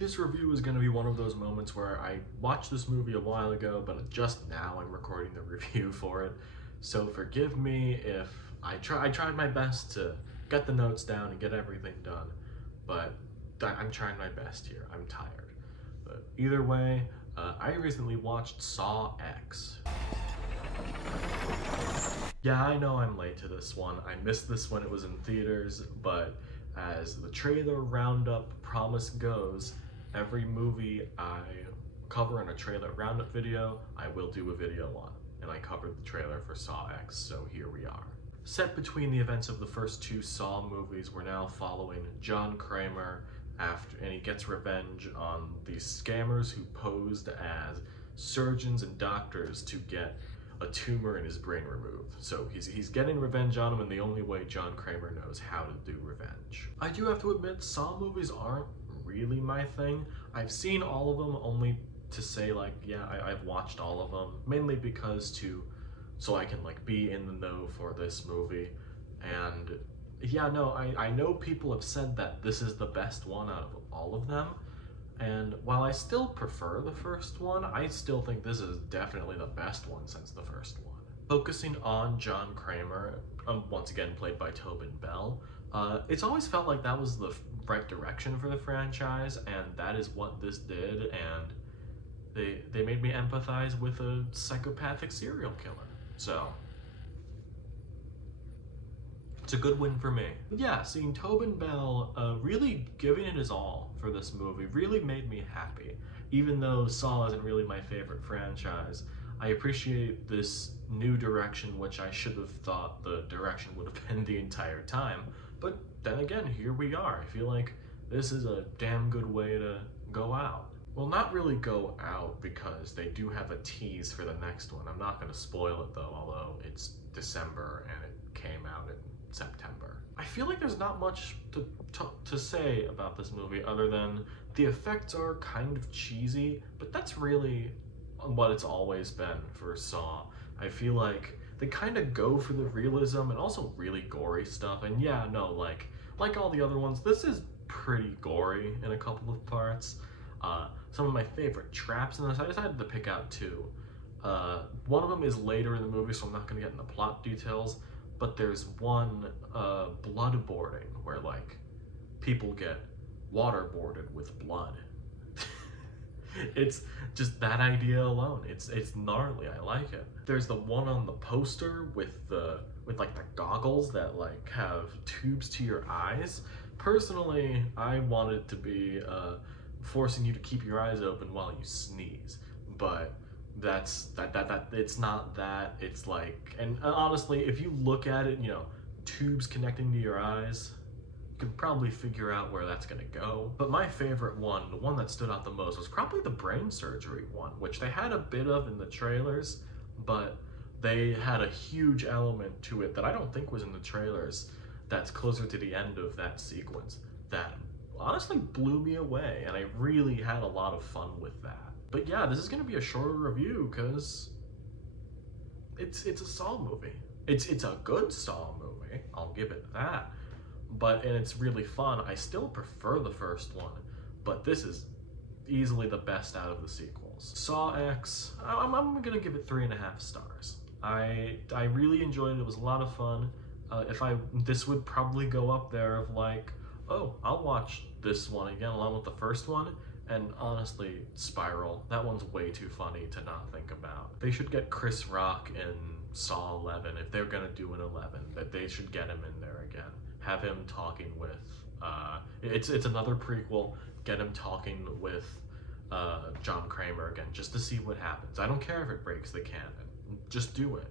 This review is going to be one of those moments where I watched this movie a while ago, but just now I'm recording the review for it. So forgive me if I tried my best to get the notes down and get everything done, but I'm trying my best here. I'm tired. But either way, I recently watched Saw X. Yeah, I know I'm late to this one. I missed this when it was in theaters, but as the trailer roundup promise goes, every movie I cover in a trailer roundup video, I will do a video on. And I covered the trailer for Saw X, so here we are. Set between the events of the first two Saw movies, we're now following John Kramer and he gets revenge on these scammers who posed as surgeons and doctors to get a tumor in his brain removed. So he's getting revenge on him in the only way John Kramer knows how to do revenge. I do have to admit, Saw movies aren't really my thing. I've seen all of them only to say like, yeah, I've watched all of them, mainly because so I can like be in the know for this movie. And yeah, no, I know people have said that this is the best one out of all of them. And while I still prefer the first one, I still think this is definitely the best one since the first one. Focusing on John Kramer, once again played by Tobin, it's always felt like that was the right direction for the franchise, and that is what this did, and they made me empathize with a psychopathic serial killer. So it's a good win for me. Yeah, seeing Tobin really giving it his all for this movie really made me happy. Even though Saw isn't really my favorite franchise, I appreciate this new direction, which I should have thought the direction would have been the entire time. But then again, here we are. I feel like this is a damn good way to go out. Well, not really go out, because they do have a tease for the next one. I'm not going to spoil it though, although it's December and it came out in September. I feel like there's not much to say about this movie other than the effects are kind of cheesy, but that's really what it's always been for Saw. I feel like they kind of go for the realism and also really gory stuff. And yeah, no, like all the other ones, this is pretty gory in a couple of parts. Some of my favorite traps in this, I decided to pick out two. One of them is later in the movie, so I'm not going to get into plot details, but there's one bloodboarding where like people get waterboarded with blood. It's just that idea alone. It's gnarly. I like it. There's the one on the poster with like the goggles that like have tubes to your eyes. Personally, I want it to be forcing you to keep your eyes open while you sneeze, but it's not that. It's like, and honestly, if you look at it, tubes connecting to your eyes, you can probably figure out where that's gonna go. But my favorite one, the one that stood out the most, was probably the brain surgery one, which they had a bit of in the trailers, but they had a huge element to it that I don't think was in the trailers, that's closer to the end of that sequence, that honestly blew me away, and I really had a lot of fun with that. But yeah, this is gonna be a shorter review because it's a Saw movie. It's a good Saw movie, I'll give it that. And it's really fun. I still prefer the first one, but this is easily the best out of the sequels. Saw X, I'm gonna give it 3.5 stars. I really enjoyed it. It was a lot of fun. This would probably go up there of like, oh, I'll watch this one again along with the first one. And honestly, Spiral, that one's way too funny to not think about. They should get Chris Rock in Saw 11 if they're gonna do an 11. That they should get him in there again. Have him talking with, it's another prequel. Get him talking with John Kramer again, just to see what happens. I don't care if it breaks the canon. Just do it.